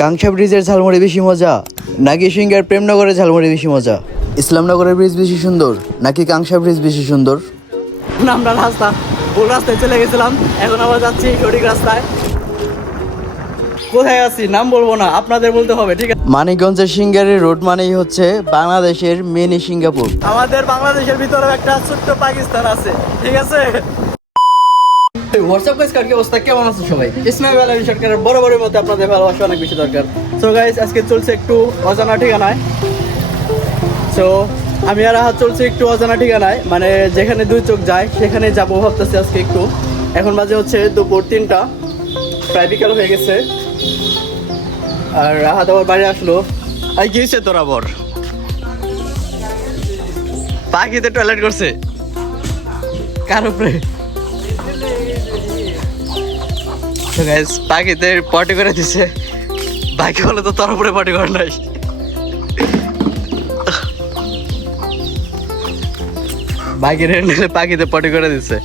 কাংসা ব্রিজের ঝালমুড়ি বেশি মজা নাকি সিঙ্গার প্রেমনগরের ঝালমুড়ি বেশি মজা? ইসলামনগরের ব্রিজ বেশি সুন্দর নাকি কাংসা ব্রিজ বেশি সুন্দর? এখন আমরা রাস্তা ভুল রাস্তায় চলে গেছিলাম এখন আবার যাচ্ছি সঠিক রাস্তায়। কোথায় আছি? নাম বলব না আপনাদের বলতে হবে ঠিক আছে? মানিকগঞ্জের সিঙ্গারের রোড মানেই হচ্ছে বাংলাদেশের মিনি সিঙ্গাপুর। আমাদের বাংলাদেশের ভিতরে একটা ছোট্ট পাকিস্তান আছে ঠিক আছে? হোয়াটসঅ্যাপ গাইস কার কি অবস্থা? কেমন আছে সবাই? ইসমাইল আলী সরকারের বড় বড় মতো আপনাদের ভালোবাসা অনেক বেশি দরকার। সো গাইস আজকে চলছে একটু অজানা ঠিকানায়। সো আমি আর আহাত চলছে একটু অজানা ঠিকানায়। মানে যেখানে দুই চোখ যায় সেখানে যাব ভাবতেছি আজকে একটু। এখন বাজে হচ্ছে দুপুর তিনটা। প্রায় বিকাল হয়ে গেছে। আর রাহাত আবার বাড়ি আসলো। আর গিয়েছে তোর আবার? পাখিতে টয়লেট করছে। কার উপরে? তো গাইস পাখিতে পটি করে দিছে। বাকি হলে তো তোর উপরে পটি করে নাই। বাইকের হ্যান্ডেলে পাখিতে পটি করে দিছে।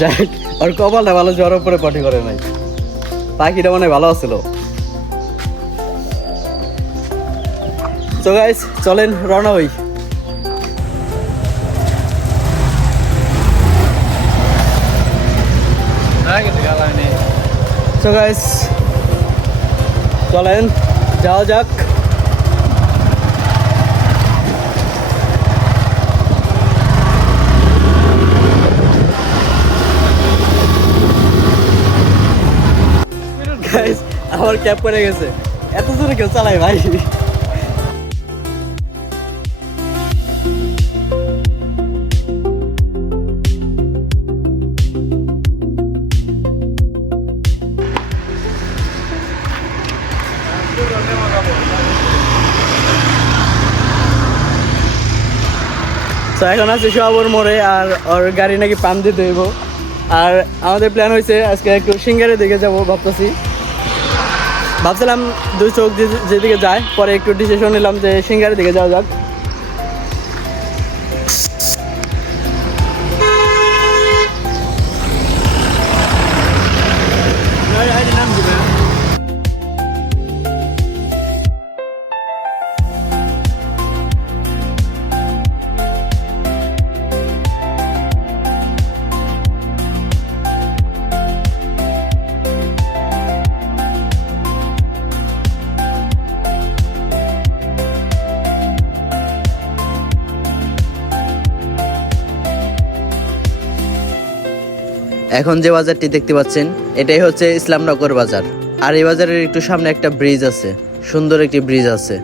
যাই হোক, ওর কপালটা ভালো জ্বর উপরে পটি করে নাই। পাখিটা মানে ভালো আছিল। তো গাইস চলেন রওনা হই। তো গাইস চলেন যাওয়া যাক। আমার ক্যাব পড়ে গেছে। এত জোরে কেউ চালাই ভাই। তো এখন আছে সবর মোড়ে আর ওর গাড়ি নাকি পাম দিতে হইব আর আমাদের প্ল্যান হয়েছে আজকে একটু সিঙ্গারের দিকে যাব ভাবতেছি। ভাবছিলাম দুই চোখ যেদিকে যায়, পরে একটু ডিসিশন নিলাম যে সিঙ্গারের দিকে যাওয়া যাক। এখন যে বাজারটি দেখতে পাচ্ছেন, এটাই হচ্ছে ইসলামনগর বাজার। আর এই বাজারের একটু সামনে একটা ব্রিজ আছে, সুন্দর একটি ব্রিজ আছে।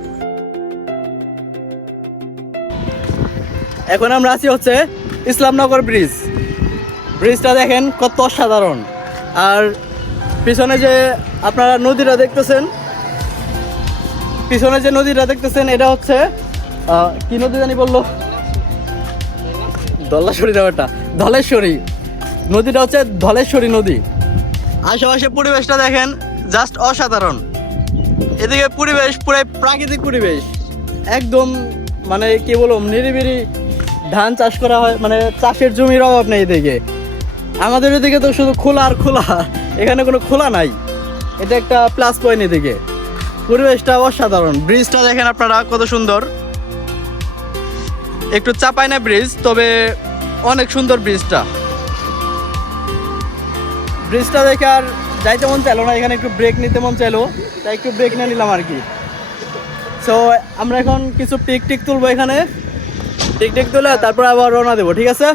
এখন আমরা আছি হচ্ছে ইসলামনগর ব্রিজ। ব্রিজটা দেখেন কত অসাধারণ। আর পিছনে যে আপনারা নদীটা দেখতেছেন, পিছনে যে নদীটা দেখতেছেন, এটা হচ্ছে কি নদী জানি বলল? দল্লাশ্বরী ব্যাপারটা ধলেশ্বরী। নদীটা হচ্ছে ধলেশ্বরী নদী। আশেপাশে পরিবেশটা দেখেন জাস্ট অসাধারণ। এদিকে পরিবেশ পুরাই প্রাকৃতিক পরিবেশ। একদম মানে কি বলব নিরিবিরি ধান চাষ করা হয় মানে চাষের জমির অভাব নেই এদিকে। আমাদের এদিকে তো শুধু খোলা আর খোলা, এখানে কোনো খোলা নাই। এটা একটা প্লাস পয়েন্ট এদিকে। পরিবেশটা অসাধারণ। ব্রিজটা দেখেন আপনারা কত সুন্দর। একটু চাপাই না ব্রিজ তবে অনেক সুন্দর ব্রিজটা ব্রিজটা দেখে আর যাইতে মন চাইলো না, এখানে একটু ব্রেক নিতে মন চাইলো, তাই একটু ব্রেক নিয়ে নিলাম আর কি। সো আমরা এখন কিছু পিক টিক তুলবো এখানে। টিক টিক তুলে তারপর আবার রওনা দেবো, ঠিক আছে?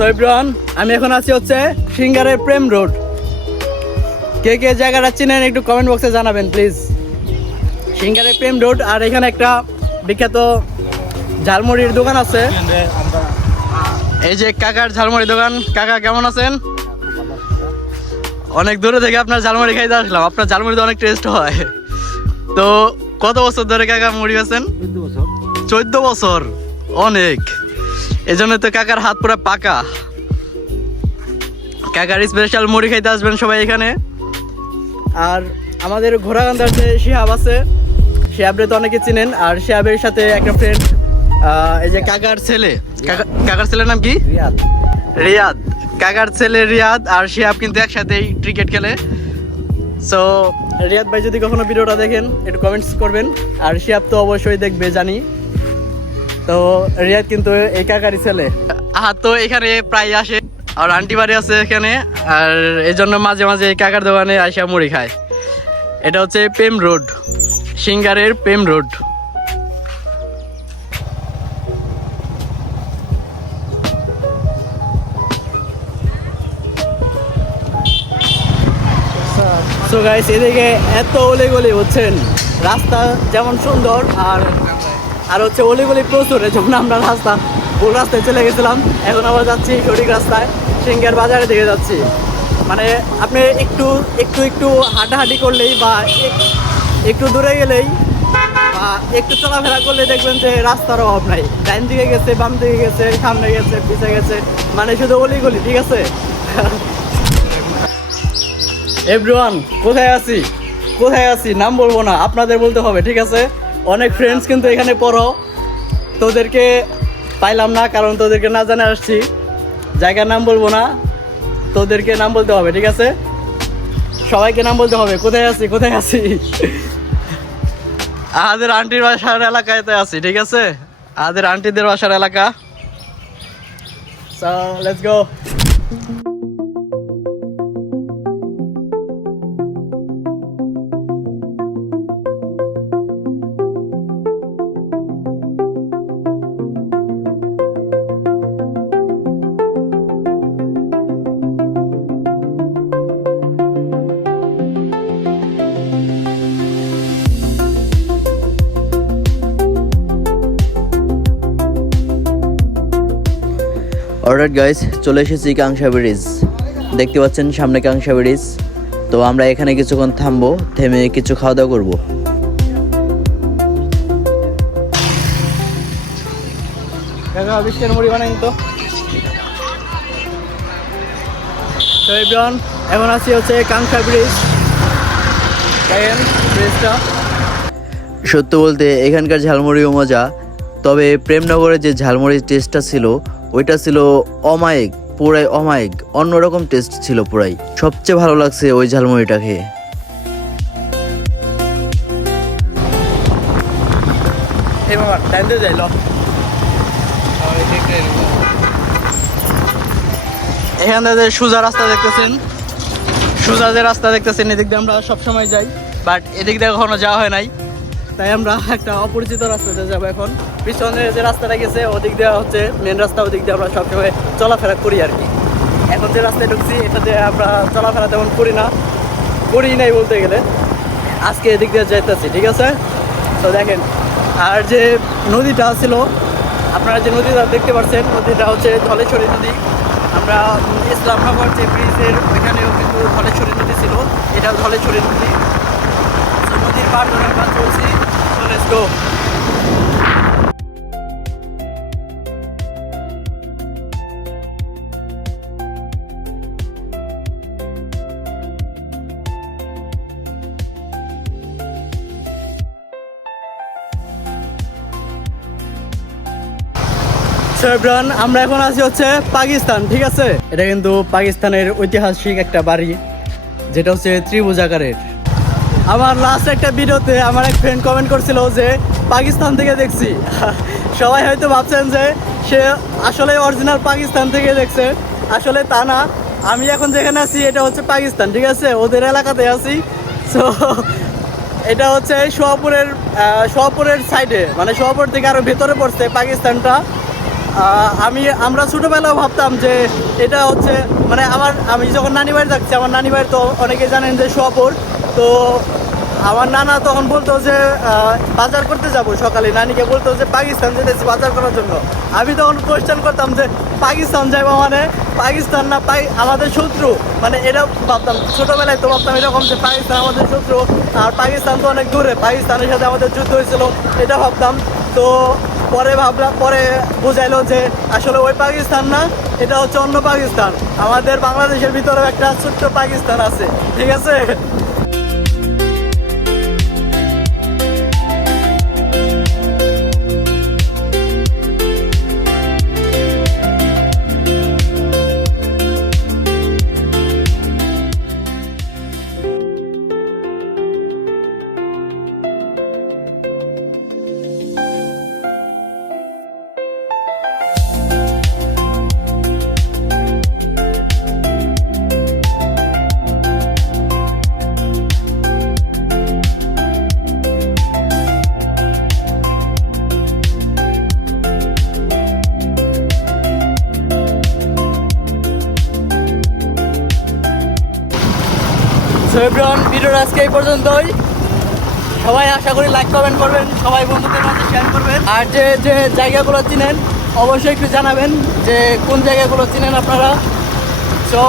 সো এভরিওয়ান আমি এখন আছি হচ্ছে সিঙ্গারের প্রেম রোড। কে কে জায়গাটা চিনেন একটু কমেন্ট বক্সে জানাবেন প্লিজ সিঙ্গারের প্রেম রোড আর এখানে একটা বিখ্যাত ঝালমুড়ির দোকান আছে। এই যে কাকার ঝালমুড়ি দোকান। কাকা কেমন আছেন? অনেক দূরে থেকে আপনার ঝালমুড়ি খাইতে আসলাম। আপনার ঝালমুড়িতে অনেক টেস্ট হয়। তো কত বছর ধরে কাকা মুড়ি আছেন চোদ্দ বছর। অনেক। এজন্য তো কাকার হাত পুরো পাকা। কাকার স্পেশাল মুড়ি খাইতে আসবেন সবাই এখানে। আর আমাদের ঘোড়াগান্ধার যে শিহাব আছে শিহাবরে তো অনেকে চিনেন আর শিহাবের সাথে একটা ফ্রেন্ড এই যে কাকার ছেলে। কাকা- কাকার ছেলের নাম কি? রিয়াদ। রিয়াদ। কাকার ছেলে রিয়াদ আর শিহাব কিন্তু একসাথেই ক্রিকেট খেলে। সো রিয়াদ ভাই যদি কখনো ভিডিওটা দেখেন একটু কমেন্টস করবেন। আর শিহাব তো অবশ্যই দেখবে জানি। তো রিয়াদ কিন্তু এই কাকারই ছেলে। আহা তো এখানে প্রায় আসে। আর আন্টি বাড়ি আছে এখানে। আর এই জন্য মাঝে মাঝে এই কাকার দোকানে আইসা মুড়ি খায়। এটা হচ্ছে প্রেম রোড সিঙ্গারের প্রেম রোড। সো গাইস এদিকে এত অলিগলি হচ্ছেন রাস্তা যেমন সুন্দর আর আর হচ্ছে অলিগলি প্রচুর যেমন আমরা রাস্তা, ভুল রাস্তায় চলে গেছিলাম, এখন আবার যাচ্ছি সঠিক রাস্তায়, সিঙ্গার বাজারের দিকে যাচ্ছি। মানে আপনি একটু একটু একটু হাঁটাহাঁটি করলেই বা এক- একটু দূরে গেলেই বা একটু চলাফেরা করলে দেখবেন যে রাস্তার অভাব নাই। ডাইন দিকে গেছে, বাম দিকে গেছে, সামনে গেছে, পিছে গেছে মানে শুধু অলিগলি, ঠিক আছে? এভরিওয়ান কোথায় আছি? কোথায় আছি? নাম বলব না, আপনাদের বলতে হবে, ঠিক আছে? অনেক ফ্রেন্ডস কিন্তু এখানে পড়ো। তোদেরকে পাইলাম না, কারণ তোদেরকে না জানে আসছি। জায়গার নাম বলব না, তোদেরকে নাম বলতে হবে, ঠিক আছে? সবাইকে নাম বলতে হবে, কোথায় আছি কোথায় আছি? আমাদের আন্টির বাসার এলাকাতে আছি, ঠিক আছে? আমাদের আন্টিদের বাসার এলাকা। লেটস গো অলরাইট গাইস চলে এসেছি কাংসা ব্রিজ দেখতে পাচ্ছেন সামনে কাংসা ব্রিজ তো আমরা এখানে কিছুক্ষণ থামবো থেমে কিছু খাওয়া দাওয়া করব মুড়ি তো। এখন আছি হচ্ছে কাংসা ব্রিজ ব্রিজটা সত্য বলতে এখানকার ঝালমুড়িও মজা। তবে প্রেমনগরের যে ঝালমুড়ির টেস্টটা ছিল ওইটা ছিল অমায়িক পুরাই অমায়িক অন্যরকম টেস্ট ছিল পুরাই। সবচেয়ে ভালো লাগছে ওই ঝালমুড়িটা খেয়ে। এখান থেকে সোজা রাস্তা দেখতেছেন সোজা যে রাস্তা দেখতেছেন এদিক দিয়ে আমরা সবসময় যাই বাট এদিক দিয়ে কখনো যাওয়া হয় নাই। তাই আমরা একটা অপরিচিত রাস্তাতে যাব এখন। পিছনে যে রাস্তাটা গেছে ওদিক দিয়ে হচ্ছে মেন রাস্তা ওদিক দিয়ে আমরা সবসময় চলাফেরা করি আর কি। এখন যে রাস্তায় ঢুকছি এটাতে আমরা চলাফেরা তেমন করি না। করি নাই বলতে গেলে। আজকে এদিক দিয়ে যাইতেছি ঠিক আছে? তো দেখেন আর যে নদীটা ছিল আপনারা যে নদীটা দেখতে পাচ্ছেন নদীটা হচ্ছে ধলেশ্বরী নদী। আমরা ইসলামনগর যে ব্রিজের ওইখানেও কিন্তু ধলেশ্বরী নদী ছিল। এটা ধলেশ্বরী নদী। নদীর পার ধরে আমরা চলছি। So, আমরা এখন আছি হচ্ছে পাকিস্তান ঠিক আছে? এটা কিন্তু পাকিস্তানের ঐতিহাসিক একটা বাড়ি যেটা হচ্ছে ত্রিভুজ আকারের। আমার লাস্ট একটা ভিডিওতে আমার এক ফ্রেন্ড কমেন্ট করছিল যে পাকিস্তান থেকে দেখছি। সবাই হয়তো ভাবছেন যে সে আসলে অরিজিনাল পাকিস্তান থেকে দেখছে। আসলে তা না আমি এখন যেখানে আছি এটা হচ্ছে পাকিস্তান ঠিক আছে? ওদের এলাকাতে আছি। সো এটা হচ্ছে সোয়াপুরের আহ, সোয়াপুরের সাইডে মানে সোয়াপুর থেকে আরও ভেতরে পড়ছে পাকিস্তানটা। আমি, আমরা ছোটোবেলাও ভাবতাম যে এটা হচ্ছে মানে আমার, আমি যখন নানি বাড়ি থাকছি, আমার নানি বাড়ি তো অনেকে জানেন যে সোয়াপুর তো আমার নানা তখন বলতো যে বাজার করতে যাব সকালে। নানিকে বলতো যে, পাকিস্তান যেতেছি বাজার করার জন্য। আমি তখন কোয়েশ্চেন করতাম যে, পাকিস্তান যাব মানে? পাকিস্তান না, পাই, আমাদের শত্রু। মানে এটা ভাবতাম। ছোটোবেলায় তো ভাবতাম এরকম যে, পাকিস্তান আমাদের শত্রু। আর পাকিস্তান তো অনেক দূরে। পাকিস্তানের সাথে আমাদের যুদ্ধ হয়েছিল, এটা ভাবতাম। তো পরে ভাবলাম, পরে বুঝাইলো যে আসলে ওই পাকিস্তান না, এটা হচ্ছে অন্য পাকিস্তান। আমাদের বাংলাদেশের ভিতরেও একটা ছোট্ট পাকিস্তান আছে, ঠিক আছে? সো এভরিওয়ান ভিডিওর আজকে এই পর্যন্তই। সবাই আশা করি লাইক কমেন্ট করবেন, সবাই বন্ধুদের মাঝে শেয়ার করবেন। আর যে যে জায়গাগুলো চিনেন, অবশ্যই একটু জানাবেন যে কোন জায়গাগুলো চিনেন আপনারা। সো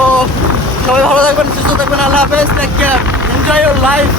সবাই ভালো থাকবেন, সুস্থ থাকবেন, আল্লাহ হাফেজ take care enjoy your life